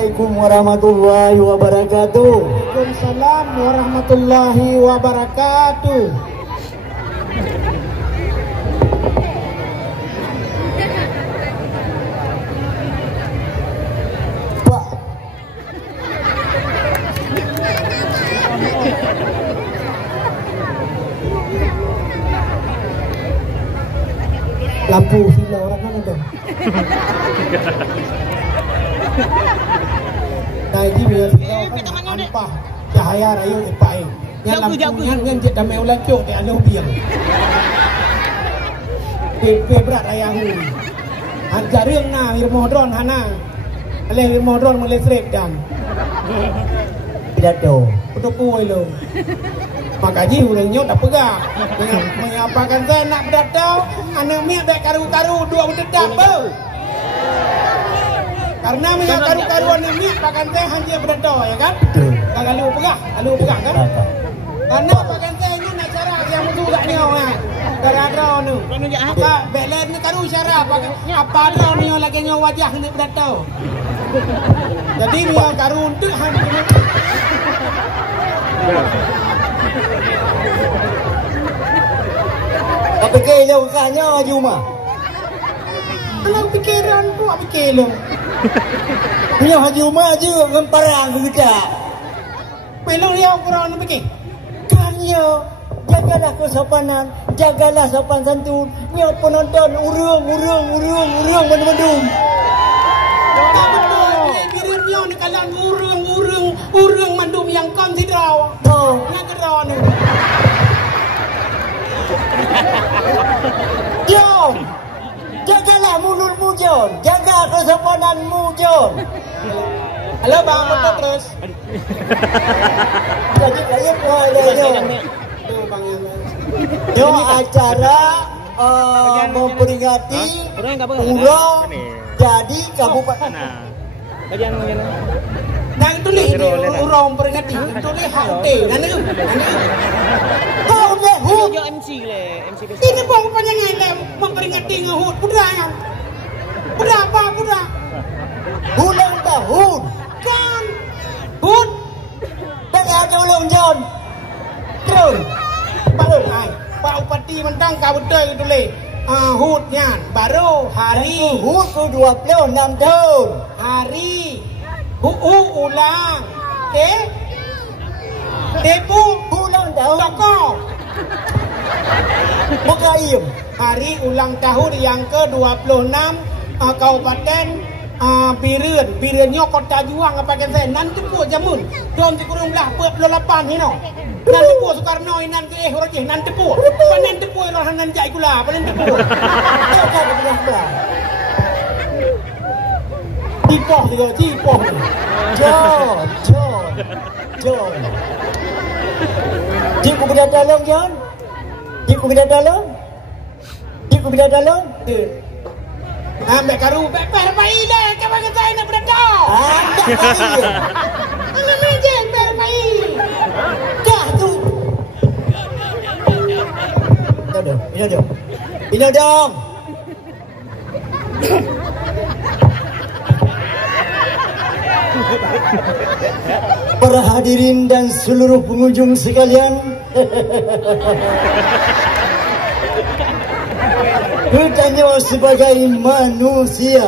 Assalamualaikum warahmatullahi wabarakatuh. Waalaikumsalam warahmatullahi wabarakatuh. Pak. Lampu sila orang kan ada. Tadi bila ampah cahaya rayu tepai. Yang lampu yang jet damai ulang cok te anu biang. Berat raya hu. Ajar yang na Wirmodron hana. Ale Wirmodron mele strip dan. Pidato. Udah puai lo. Makanya ulangnya tak pegang. Mengapakan saya nak berdatau, anak miak baik karu-karu dua berdedak ber. Karena miak karu-karu anak miak pakan saya hanya berdatau ya kan? Tak lalu pegang kan? Karena pakan saya ni nak cara yang musuh tak ni orang. Gara-gara ni. Apa belen ni karu cara apa ada ni lagi nyo wajah ni berdatau. Jadi miak karu untuk hanya. Apa fikir je ukahnya Haji Umar? Kalau pikiran tu apa fikir lo? Punya Haji Umar je dengan parang kita. Pelong dia kurang nak fikir. Kanyo jagalah kesopanan, jagalah sopan santun. Ni penonton urung mendung. Tak betul. Birnya ni kalang urung mandum yang kon sidraw. Oh, Yang kedua ni. Jon, jagalah mulutmu Jon, jaga kesopananmu Jon. Halo bang, betul terus. Jadi kaya boleh Jon. Tu bang yang. Yo acara memperingati Pulau jadi Kabupaten. Nang tulis urang peringati. Tulis hante. Nang ni. Kau deh hut. Ini bang panjangnya le memperingati ngehut budaya. Budak apa budak? Ulang tahun. Kan. Hut. Tak ada ulang Jon. Terus. Baru hai. Pak Upati mentang kau betul tulis. Hutnya baru hari Hut tu 26 tahun. hari ulang tepu Ulang tahun. tokoh Bukaim. hari ulang tahun yang ke-26 Kabupaten Birunnya Kota Juang apa kan saya nanti puak jamun dom di kurung belah 48 hino nanti puak Soekarno nanti rojeh nanti puak nanti puak rohan nan jai gula nanti puak Jaga kebenaran. tipoh juga tipoh Jon. Jiku bila dalam Jon. Jiku bila dalam. ambek karu per pai dah kawan kita nak berdak Tak kaya. ana meje per pai Dah tu. Ina dong. Para hadirin dan seluruh pengunjung sekalian, bertanya sebagai manusia,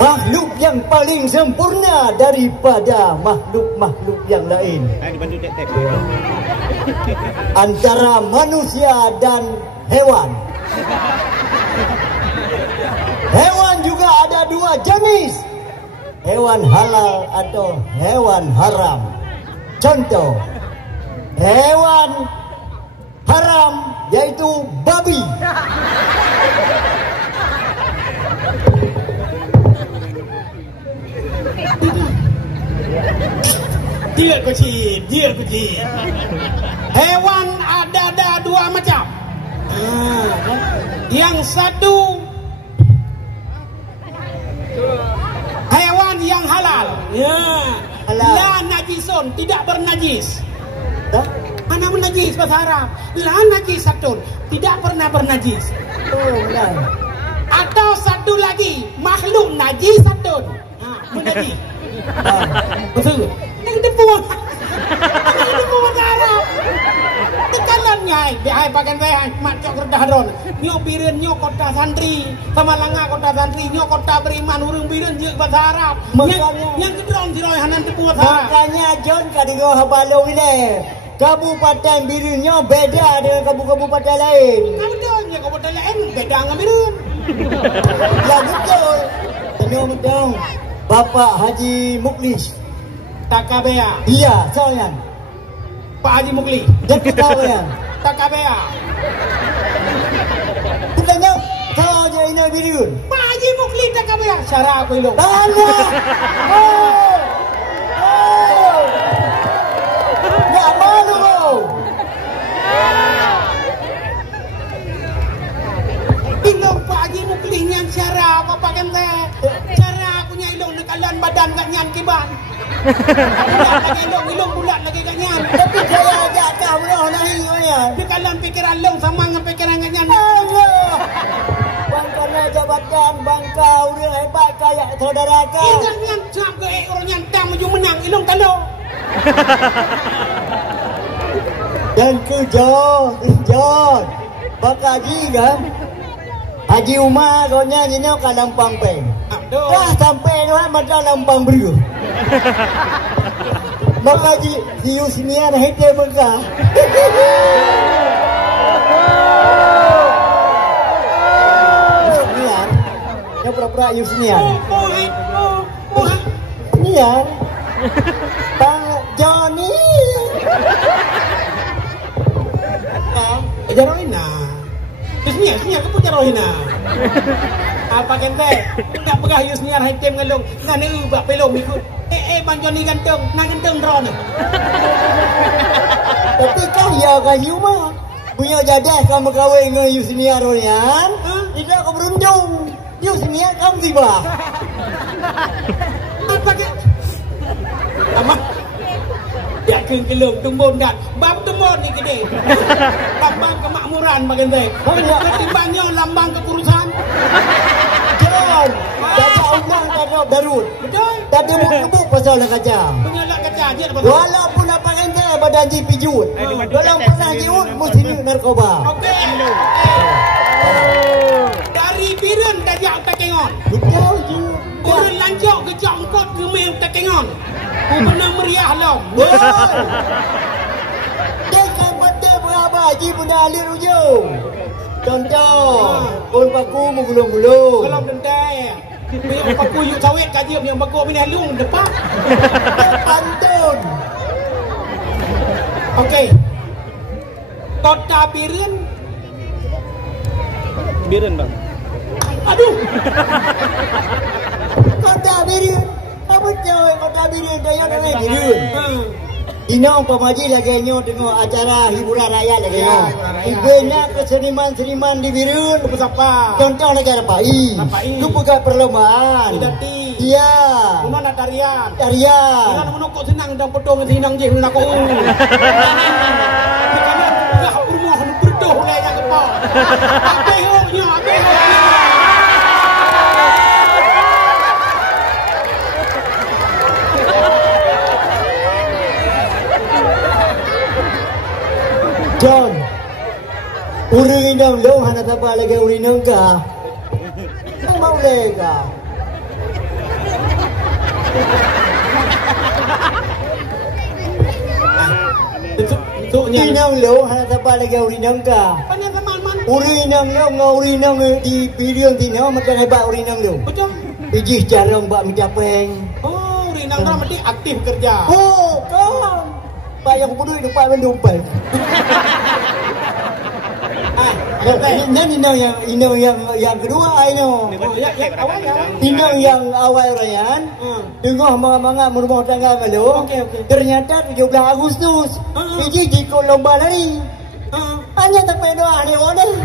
makhluk yang paling sempurna daripada makhluk-makhluk yang lain. Antara manusia dan hewan. Hewan juga ada dua jenis. Hewan halal atau hewan haram. Contoh, hewan haram yaitu babi. Dia kucing. Hewan ada dua macam. Yang satu hewan yang halal. Halal. La najisun, tidak bernajis. Tak? Mana menajis bahasa Arab? La najisatun, tidak pernah bernajis. Oh, benar. Atau satu lagi makhluk najis satu. Menajis. Betul. Yang depan. Yang depan Arab. Tekalan nyai, dia pakai saya macam kerdaron. Nyok biren nyok kota santri, sama langa kota santri, nyok kota beriman urung biren je bahasa Arab. Yang kedron siroi hanan tepu bahasa Arab. Makanya John kadigo habalong ini. Kabupaten Birunnya beda dengan kabupaten lain. Betulnya kabupaten lain beda dengan Birun. Ya betul. Betul. Bapak Haji Muklis. Takabea. Iya, soalnya. Pak Haji Muklis. Dia tahu ya. Takabea. Bukannya tahu aja ini Birun. Pak Haji Muklis Takabea. Syarah aku ilung. Tanya. Oh. Oh. Nggak malu kau. Ilung Pak Haji Muklis yang syarah apa pakai saya. Syarah aku nya ilung nekalan badan kat nyan kiban. Bulat lagi ilung bulat lagi kat nyan. Tapi saya ajak kau lah nahi ya. Nekalan pikiran ilung sama dengan pikiran kat nyan. Allah. Bangkana jabatan bangka udah hebat kayak saudara kau. Ikan nyan cap ke orang nyan tam maju menang ilung kalau. Dan ke John Pak Haji kan Haji Umar kau nyanyinya ke Lampang Peng. Dah sampai tu macam Lampang Beru. Pak Haji si Yusnian hete mereka. Yusnian yang pura-pura Yusnian. Yusnian Bang Johnny. Jarohina. Yusniar ke pun Jarohina. Apa kente? Nak pegah Yusniar haitem ngalung. Ngane ubak pelong ikut. Bang Johnny ganteng, nak ganteng ron. Tapi kau ya kau Yuma. Punya jadah kamu kawin dengan Yusniar Ronian. Tidak kau beruntung. Yusniar kamu tiba. Apa ke? Ama. Ya kelung tumbon dak. Bab tumbon ni gede. Lambang kemakmuran bagian teh. Ketimbangnya lambang kekurusan. John, kaca undang kaca Darut. Betul. Tadi gebuk pasal nak kaca. Punya lah kaca aja apa? Walaupun apa ente badan ji pijut. Kalau pernah jiut mesti narkoba. Okey. Dari Birun tajak Takengon. Betul je. Urun lanjut ke Jongkot ke Mel Takengon. Gubernur meriah lom. Dia kan mata berapa haji pun dah alir ujung. Contoh, pun paku menggulung-gulung. Kalau bentai. Yang paku yuk sawit kajian yang paku ini halung depan. Pantun. Okey. Kota Birun. Birun bang. Aduh. Kota Birun. Apa coy kota Birun daya dengan Birun. Inong pemaji lagi nyo tengok acara hiburan rakyat lagi nyo. Banyak keseniman-seniman di Birun. Apa? Contoh lagi apa? Itu bukan perlombaan. Idati. Iya. Mana tarian? Tarian. Mana menokok senang dan potong senang je menakok. Bukan enggak rumah berdoh lagi nak apa. Apa hoknya? Apa hoknya? John, urang indang lo hana tapa lagi urinang ka. Ang maulay ka. Indang lo hana tapa lagi urinang ka. Panjang teman-teman. Urinang lo nga urinang di video tino macam hebat urinang lo. Betul. Pijih jarang bak menjapeng. Oh, Rinang Ramadi aktif kerja. Oh, kan. Pak yang peduli depan mendumpel. Ini yang kedua Oh, ini. ya, awal ya. Ini yang awal Ryan. Dengar manga-manga rumah tangga malu. Okey. Ternyata 17 Agustus. Ini jika lomba lari. Hanya tak main doa ni orang.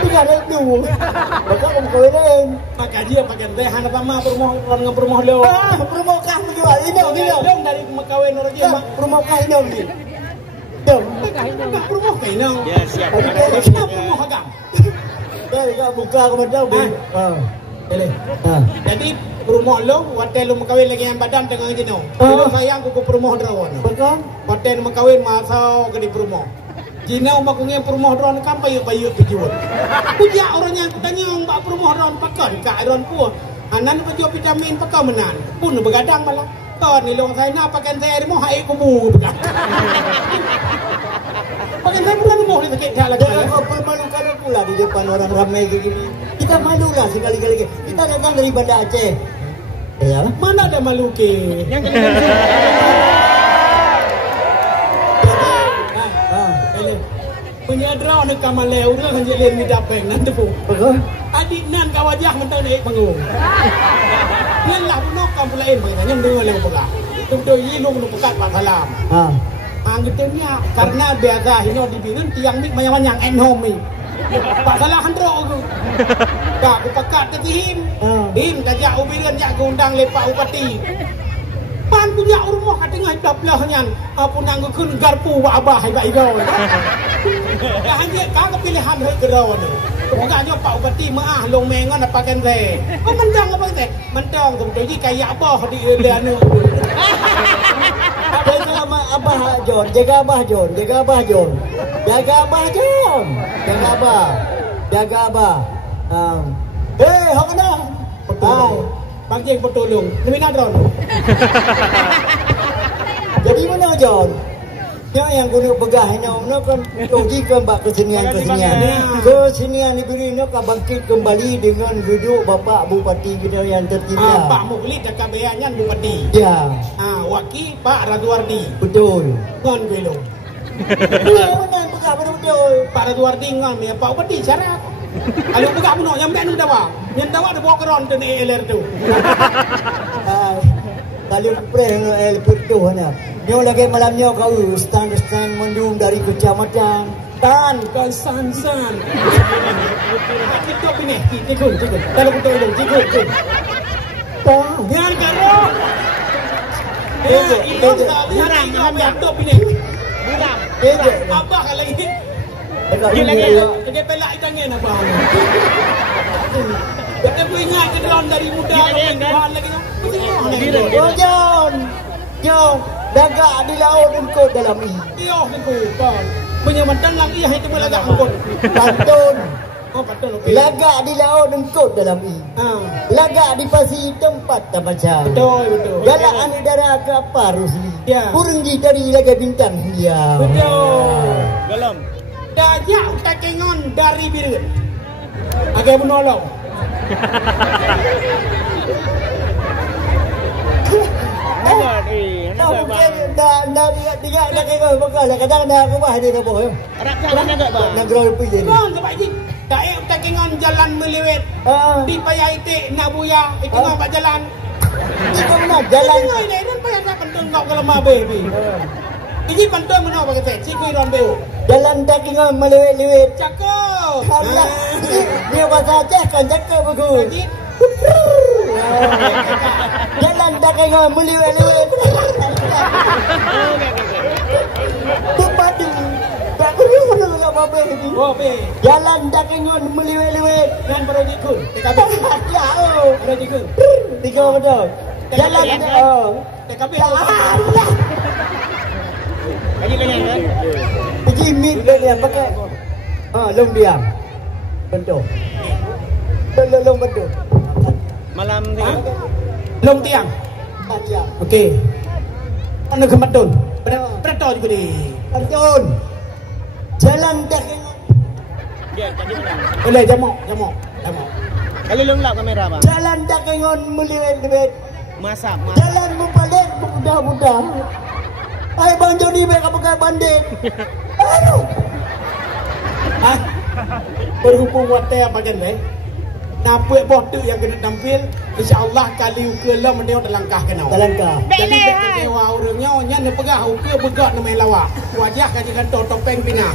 Tidak ada tu. Maka kamu kawin. Maka dia pakai rehan apa mah permohonan dengan permohon lo. Permohon menjual ini. Dong dari kawin orang dia. Permohon ini. Dong. Permohon kau ini. Ya siap. Kenapa permohon agam? Dari kau buka ke mana pun. Boleh. Ha. Jadi rumah lo, hotel lo makawin lagi yang badan tengah jenuh. Kalau sayang aku ke rumah drawan. Betul? Hotel makawin masau ke di rumah. Jina umak ngem rumah drawan kan payu-payu tujuan. Puja orang yang tanya mbak rumah drawan pakai ka drawan pu. Anan pajuh vitamin pakai menan. Pun begadang malah. Kau ni long saya nak pakai saya mau hai kubu begadang. Pakai saya bukan mau ni sakit dah lagi. Jangan kau permalukan pula di depan orang ramai begini. Kita malulah sekali-kali. Kita datang dari Banda Aceh. Ya, mana ada malu ke? Yang kena Penyadra nak kamaleu dah kan jadi ni dapat nanti pun. betul? Adik nan kau wajah mentau naik panggung. Nan lah punok kamu lain bagaimana yang dengar lewat pegang. Tentu ye lu menuk pekat pak salam. Ha. Anggitnya karena biasa ini di birin tiang mik mayaman yang enhom ni. Pak salah handro aku. Tak aku pekat ke tim. Tim kajak ubiran jak undang lepak upati. Pan punya rumah kat tengah hidup lah nyan. Apa nang kun garpu wa abah hai bai gau. Dah hanya kau pilihan hei gerau ni. Bukannya Pak Upati maah long mengan apa kan saya. Kau mendang apa saya? Mendang sebetulnya kayak apa di Eliana. Jaga Abah John, jaga Abah John, jaga Abah John. Jaga Abah John. Jaga Abah. Jaga Abah. Hok kena. Hai. Bagi petulung. Ni nak drone. Jadi mana John? Yang guna begah ini, kan ujikan bak kesenian. Kesenian diberi nak bangkit kembali dengan duduk Bapak Bupati kita yang tertinggal. Pak Mukli cakap bayangan Bupati. Ya. Wakil Pak Raduardi. Betul. Ngon belo. Mana begah betul. Pak Raduardi ngon ni Pak Bupati syarat. Kalau begah puno yang dak nu dawa. Yang dawa ada bawa keron tu ni LR tu. Kalau preh el putuh na. Nyo lagi malamnya kau stand mendung dari kecamatan Tan San. Kita pilih, cikun. Kalau betul cikun. Tah, Biar karo. Itu biar yang tu pilih. Buram. Apa kalau ini? Dia pelak ikannya apa? Kita pun ingat ke drone dari muda lagi. John, daga di laut engkau dalam i. Iyo engkau kan. Penyemantan lagi yang itu melagak engkau. Pantun. Pantun okey. Lagak di laut engkau dalam i. Lagak di pasir tempat tambaca. Betul. Galaan udara kapal Rusli. Ya. Burunggi dari laga bintang dia. Betul. Dalam. Dajak takengon dari biru. Agak menolong. Jalan melewet di payah itik nak buya itu ngapa jalan itu mana jalan ini dan payah nak pentun kau kalau mabe ini pentun mana pakai teh cikui ron beu jalan takingan melewet-lewet cakap dia bahasa Aceh kan cakap bagus jalan takingan melewet-lewet jalan takingan melewet-lewet dan perojikun perojikun tiga betul jalan TKP Uji mit dia pakai long diam bentuk long bentuk malam ni long tiang okey anu kematun preto juga di Antun jalan takingan boleh jamok kali long lap kamera bang jalan takingan melewet-lewet masak jalan mempalik mudah-mudah. Ay Bang Joni mereka pakai bandit. Aduh. Berhubung waktu apa kan nampak bodoh yang kena tampil insya-Allah kali ukur lah mendia terlangkah kenau. Terlangkah. Jadi kecewa orangnya nya ne pegah ukur begak ne main lawa. Wajah kaji kantor topeng pina.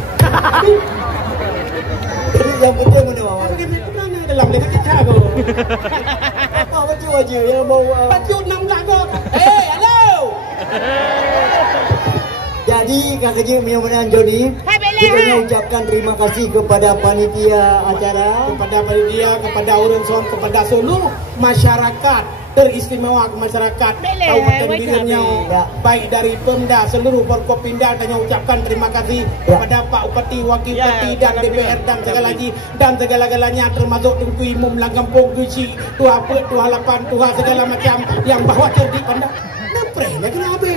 Jadi yang betul mana awak? Begini mana dalam lagi kita go. Apa baju yang mau baju 6 lagu. Halo. Jadi kak kerja punya menang Joni. Hai Bele. Kita ucapkan terima kasih kepada panitia acara, kepada panitia, kepada orang son, kepada seluruh masyarakat teristimewa masyarakat Kabupaten Biren Riau, baik dari Pemda, seluruh Forkopimda, tanya ucapkan terima kasih kepada Pak Upati, Wakil Upati dan DPR dan segala lagi dan segala-galanya termasuk Tungku Imum Langkampung, Guci, Tua Pet, Tua Lapan, Tua segala macam yang bahawa cerdik pandang. Nepre lagi nabe.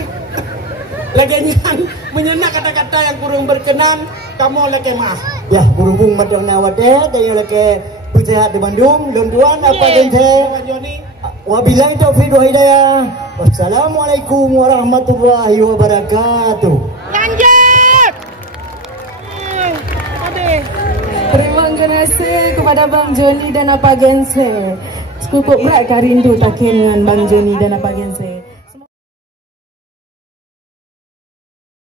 Lagi nyan menyenak kata-kata yang kurang berkenan, kamu lagi maaf. Ya, berhubung macam nawade, tanya lagi Pusehat di Bandung, tuan apa gente? Wabillahi taufiq wal hidayah. Wassalamualaikum warahmatullahi wabarakatuh. Lanjut. Terima kasih kepada Bang Joni dan Apa Gense. Cukup berat rindu takin dengan Bang Joni dan Apa Gense.